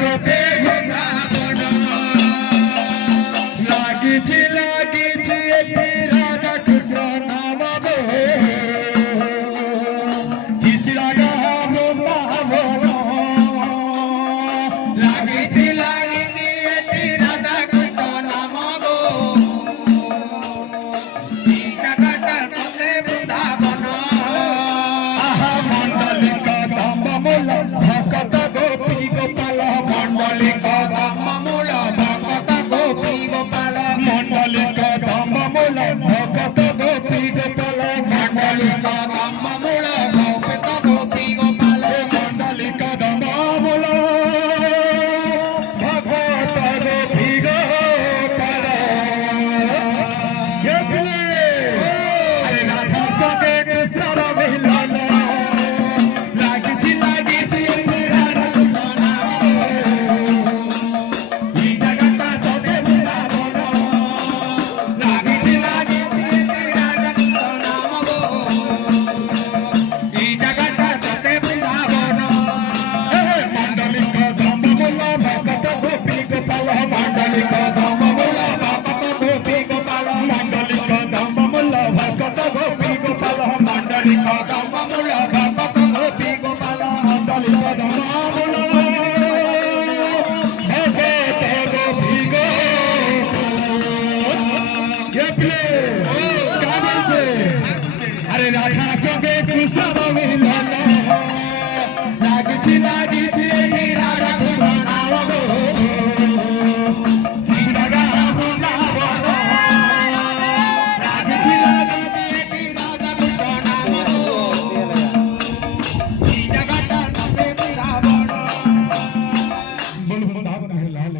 সতে বৃন্দাবন লাগিছি লাগিছি একটি রাধা কৃষ্ণ নাম গো চিত্রাগা বৃন্দাবন লাগিছি লাগিছি একটি রাধা কৃষ্ণ নাম গো চিত্রাগাটা সতে বৃন্দাবন আহা মন্ডলিক দম্বমূল ভকত গোপী গোপাল মন্ডলিক দম্বমূল ভকত গোপী গোপাল মন্ডলিক দম্বমূল ভকত গোপী গোপাল মন্ডলিক দম্বমূল ভকত গোপী গোপাল মন্ডলিক দম্বমূল ভকত গোপী গোপাল আরে রাধা সঙ্গে কৃষ্ণর মিলন লাগিছি লাগিছি রাধা কৃষ্ণ নাম এই জগৎ সতে বৃন্দাবন লাগিছি লাগিছি রাধা কৃষ্ণ নাম গো এই জগৎ সতে বৃন্দাবন মন্ডলিক দম্বমূল ভকত গোপী গোপাল মন্ডলিক দম্বমূল ভকত গোপী গোপাল মন্ডলিক দম্বমূল ভকত গোপী গোপাল মন্ডলিক দম্বমূল ভকত গোপী গোপাল মন্ডলিক দম্বমূল ভকত গোপী গোপাল আরে রাধা সঙ্গে কৃষ্ণ মিলন লাগিছি লাগিছি রাধা কৃষ্ণ নাম গো চিত্রাগা বৃন্দাবন লাগিছি লাগিছি রাধা কৃষ্ণ নাম গো এই জগৎ সতে বৃন্দাবন বল বৃন্দাবন है लाल